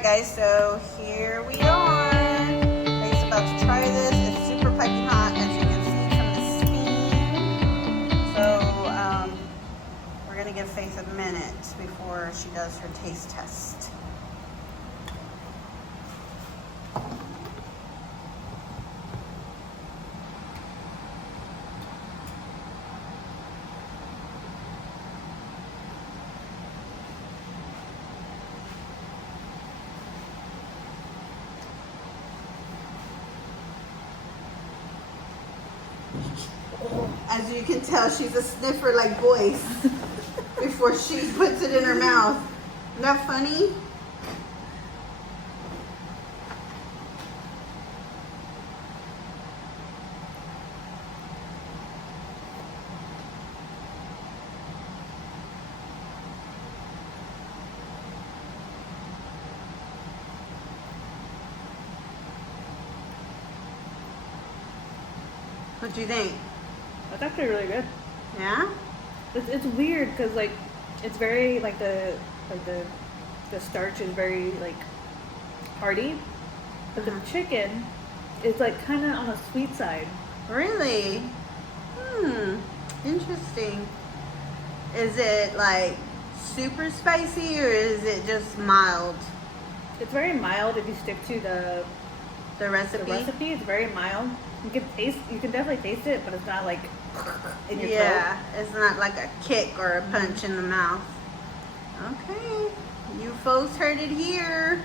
Guys, so here we are. Dayz about to try this. It's super piping hot, as you can see from the steam. So we're gonna give Faith a minute before she does her taste test. As you can tell, she's a sniffer like Boyce before she puts it in her mouth. Isn't that funny? What do you think? That's actually really good. Yeah? It's weird because like it's very like the starch is very like hearty, but the chicken is like kind of on the sweet side. Really? Interesting. Is it like super spicy or is it just mild? It's very mild if you stick to The recipe? the recipe. It's very mild. You can definitely taste it, but it's not like in your Yeah, throat. it's not like a kick or a punch in the mouth. Okay, you folks heard it here.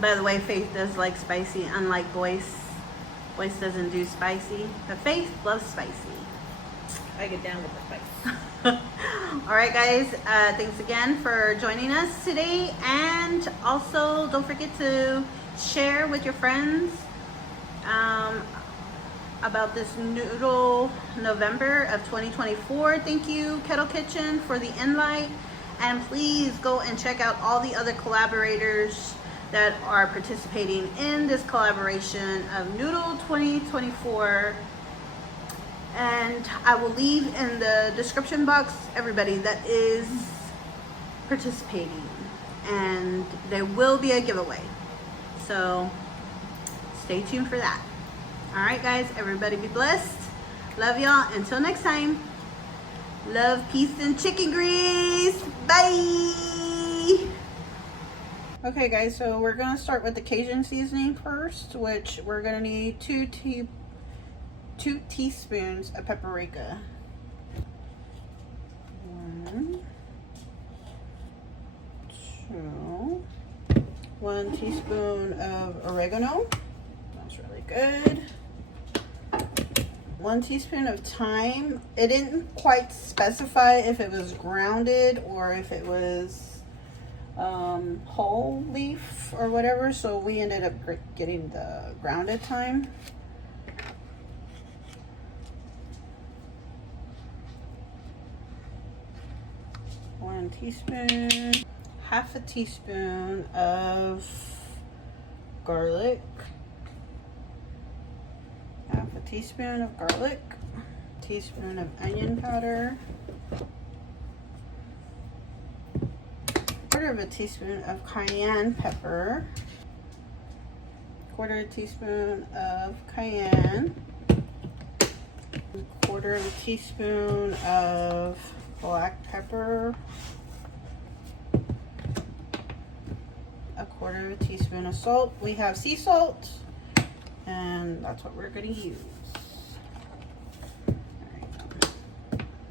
By the way, Faith does like spicy, unlike Boyce. Boyce doesn't do spicy, but Faith loves spicy. I get down with the spice. All right, guys, thanks again for joining us today, and also don't forget to share with your friends about this Noodle November of 2024. Thank you, Kettle Kitchen, for the invite, and please go and check out all the other collaborators that are participating in this collaboration of Noodle 2024. And I will leave in the description box everybody that is participating, and there will be a giveaway, so stay tuned for that. All right, guys, everybody be blessed. Love y'all. Until next time, love, peace, and chicken grease. Bye. Okay, guys, so we're gonna start with the Cajun seasoning first, which we're gonna need 2 teaspoons of paprika. 1, 2, 1 teaspoon of oregano. That's really good. 1 teaspoon of thyme. It didn't quite specify if it was grounded or if it was whole leaf or whatever, so we ended up getting the grounded thyme. 1 teaspoon, half a teaspoon of garlic, half a teaspoon of garlic, teaspoon of onion powder, quarter of a teaspoon of cayenne pepper, quarter of a teaspoon of cayenne, quarter of a teaspoon of black pepper, a quarter of a teaspoon of salt. We have sea salt, and that's what we're going to use.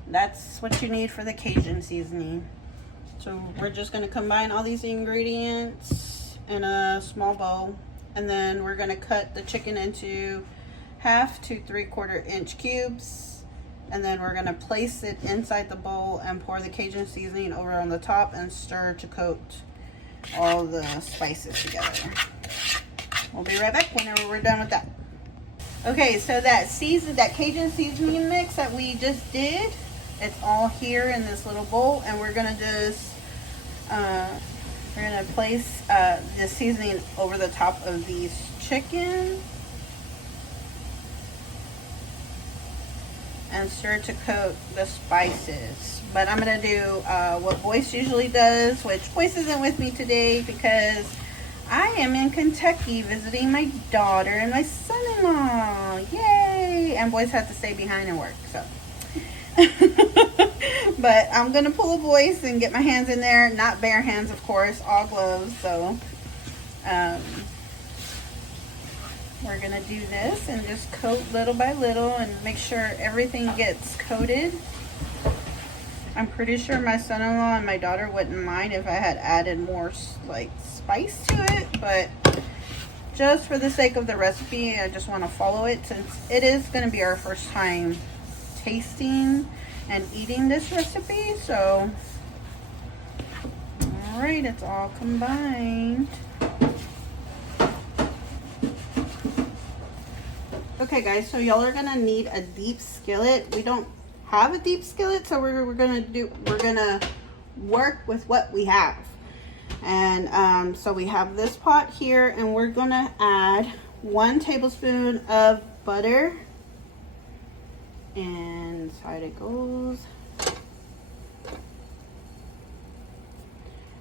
That's what you need for the Cajun seasoning. So we're just going to combine all these ingredients in a small bowl, and then we're going to cut the chicken into 1/2 to 3/4 inch cubes. And then we're going to place it inside the bowl and pour the Cajun seasoning over on the top and stir to coat all the spices together. We'll be right back whenever we're done with that. Okay, so that Cajun seasoning mix that we just did, it's all here in this little bowl, and we're going to just place the seasoning over the top of these chicken. and stir to coat the spices. But I'm gonna do what Boyce usually does, which Boyce isn't with me today because I am in Kentucky visiting my daughter and my son-in-law. Yay! And Boyce had to stay behind and work, so. But I'm gonna pull a Boyce and get my hands in there. Not bare hands, of course, all gloves. So we're gonna do this and just coat little by little and make sure everything gets coated. I'm pretty sure my son-in-law and my daughter wouldn't mind if I had added more like spice to it, but just for the sake of the recipe, I just want to follow it since it is going to be our first time tasting and eating this recipe. So all right, it's all combined. Okay guys, so y'all are gonna need a deep skillet. We don't have a deep skillet, so we're gonna work with what we have. And so we have this pot here, and we're gonna add 1 tablespoon of butter, and inside it goes.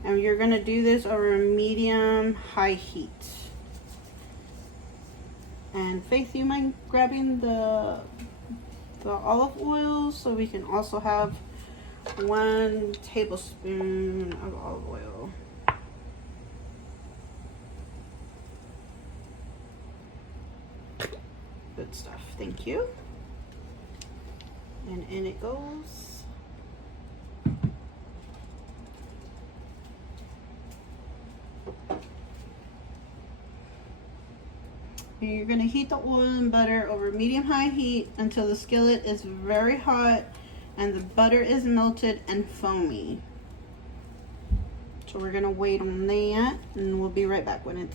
And you're gonna do this over a medium-high heat. And Faith, you mind grabbing the olive oil so we can also have 1 tablespoon of olive oil. Good stuff, thank you. And in it goes. You're going to heat the oil and butter over medium-high heat until the skillet is very hot and the butter is melted and foamy. So we're going to wait on that, and we'll be right back when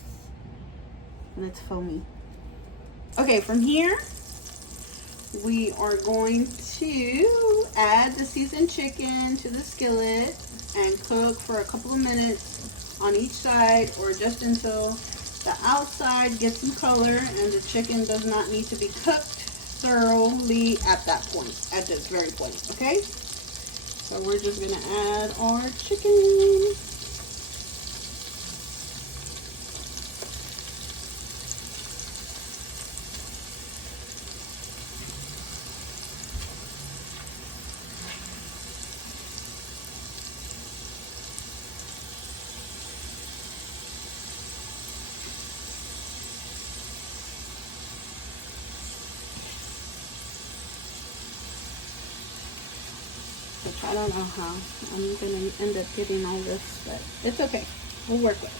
it's foamy. Okay, from here we are going to add the seasoned chicken to the skillet and cook for a couple of minutes on each side, or just until the outside gets some color and the chicken does not need to be cooked thoroughly at that point, at this very point. Okay, so we're just gonna add our chicken. I don't know how I'm gonna end up getting all this, but it's okay. We'll work with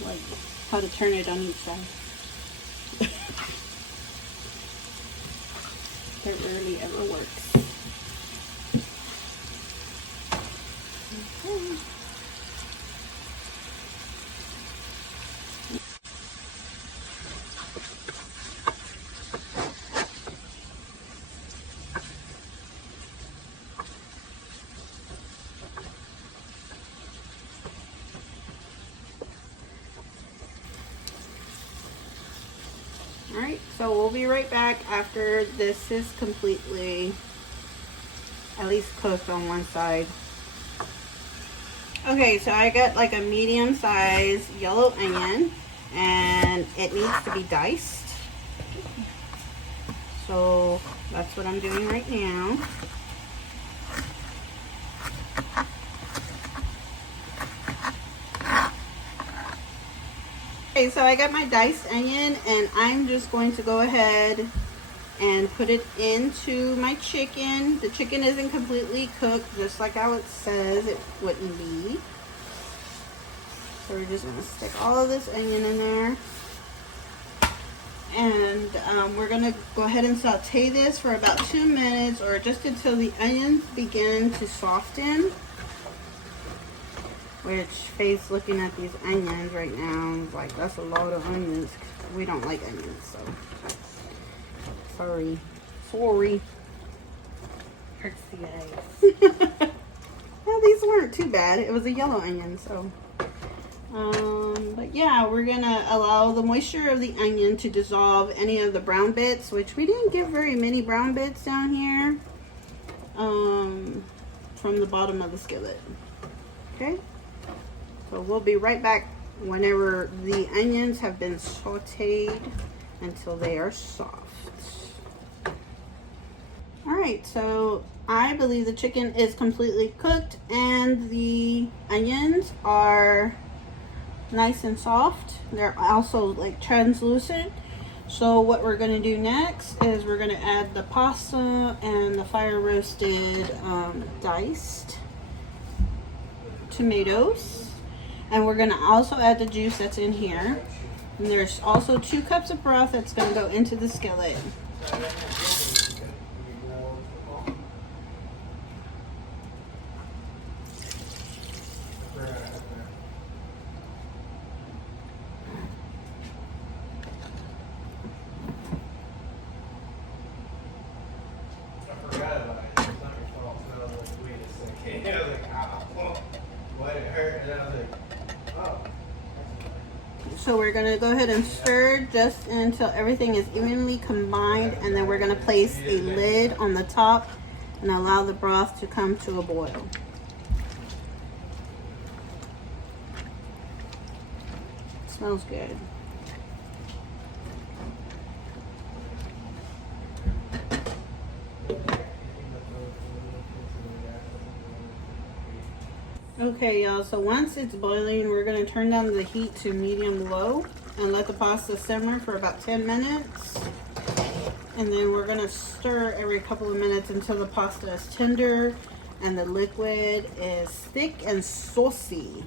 it. Like how to turn it on each side. It rarely ever works. Okay. Alright, so we'll be right back after this is completely at least cooked on one side. Okay, so I got like a medium sized yellow onion, and it needs to be diced. So that's what I'm doing right now. Okay, so I got my diced onion, and I'm just going to go ahead and put it into my chicken. The chicken isn't completely cooked, just like how it says it wouldn't be. So we're just going to stick all of this onion in there. And we're going to go ahead and saute this for about 2 minutes, or just until the onions begin to soften. Which, Faith's looking at these onions right now, like, that's a lot of onions. We don't like onions, so sorry. Hurts the eyes. Well, these weren't too bad. It was a yellow onion, so But yeah, we're gonna allow the moisture of the onion to dissolve any of the brown bits, which we didn't get very many brown bits down here, from the bottom of the skillet. Okay, so we'll be right back whenever the onions have been sauteed until they are soft. All right, so I believe the chicken is completely cooked and the onions are nice and soft. They're also like translucent. So what we're going to do next is we're going to add the pasta and the fire roasted diced tomatoes, and we're going to also add the juice that's in here. And there's also 2 cups of broth that's going to go into the skillet. So we're going to go ahead and stir just until everything is evenly combined, and then we're going to place a lid on the top and allow the broth to come to a boil. It smells good. Okay, y'all, so once it's boiling, we're going to turn down the heat to medium-low and let the pasta simmer for about 10 minutes. And then we're going to stir every couple of minutes until the pasta is tender and the liquid is thick and saucy.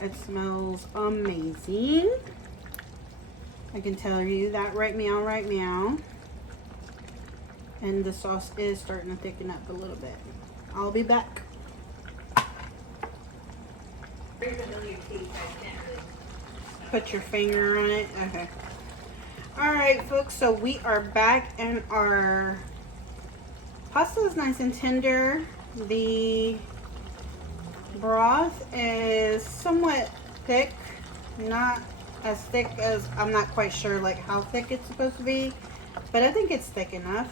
It smells amazing. I can tell you that right meow, right meow. And the sauce is starting to thicken up a little bit. I'll be back. Put your finger on it. Okay. All right, folks. So we are back, and our pasta is nice and tender. The broth is somewhat thick, not as thick as, I'm not quite sure like how thick it's supposed to be, but I think it's thick enough.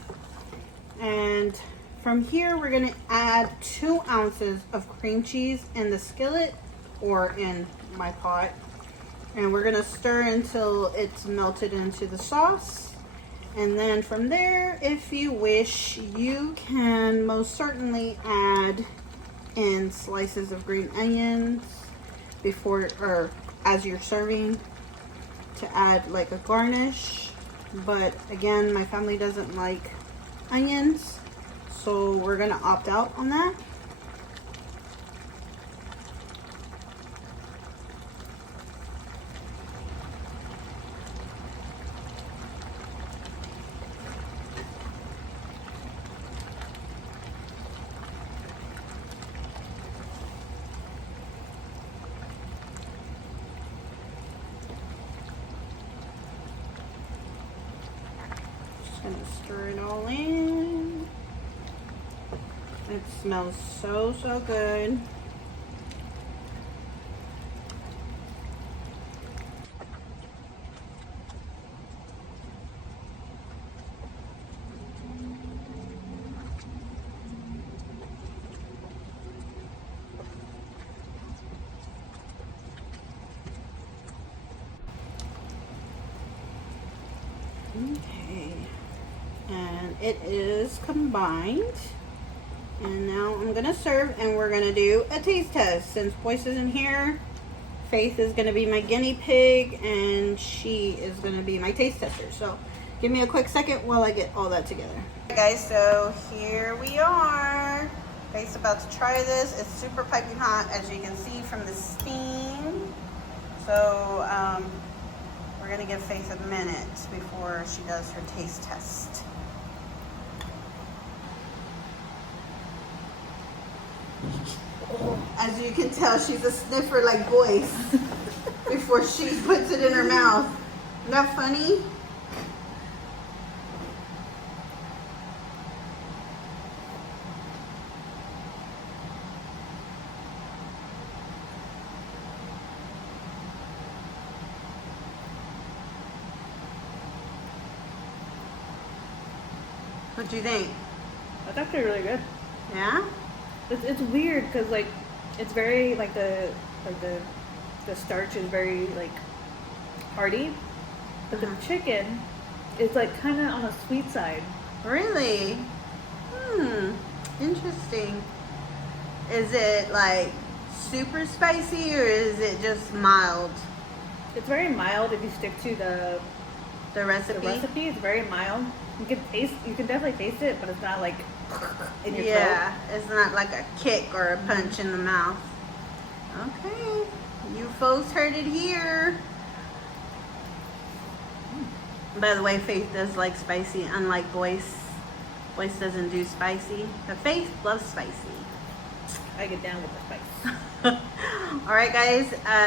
And from here, we're going to add 2 ounces of cream cheese in the skillet or in my pot. And we're going to stir until it's melted into the sauce. And then from there, if you wish, you can most certainly add in slices of green onions before or as you're serving to add like a garnish. But again, my family doesn't like onions, so we're gonna opt out on that. Just gonna stir it all in. It smells so, so good. Okay, and it is combined. And now I'm gonna serve, and we're gonna do a taste test. Since Boyce isn't here, Faith is gonna be my guinea pig, and she is gonna be my taste tester. So give me a quick second while I get all that together. Hey guys, so here we are. Faith's about to try this. It's super piping hot, as you can see from the steam. So we're gonna give Faith a minute before she does her taste test. As you can tell, she's a sniffer like Boyce before she puts it in her mouth. Isn't that funny? What do you think? That's actually really good. Yeah? It's weird because like it's very like the starch is very like hearty, but the chicken is like kind of on the sweet side. Really? Interesting. Is it like super spicy or is it just mild? It's very mild if you stick to The recipe? the recipe. It's very mild. You can definitely taste it, but it's not like in your throat. Yeah, it's not like a kick or a punch in the mouth. Okay, you folks heard it here. By the way, Faith does like spicy, unlike Boyce. Boyce doesn't do spicy, but Faith loves spicy. I get down with the spice. All right, guys,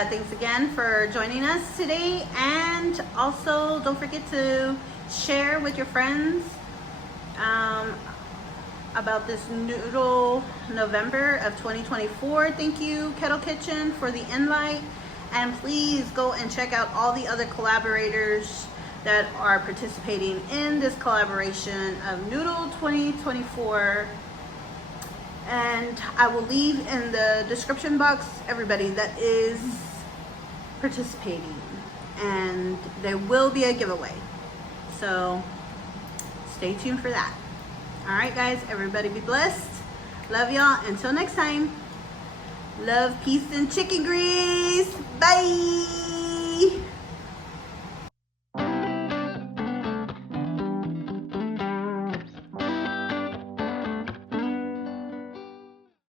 thanks again for joining us today, and also don't forget to share with your friends about this Noodle November of 2024. Thank you, Kettle Kitchen, for the invite, and please go and check out all the other collaborators that are participating in this collaboration of Noodle 2024. And I will leave in the description box everybody that is participating, and there will be a giveaway, so stay tuned for that. All right, guys, everybody be blessed. Love y'all. Until next time, love, peace, and chicken grease. Bye.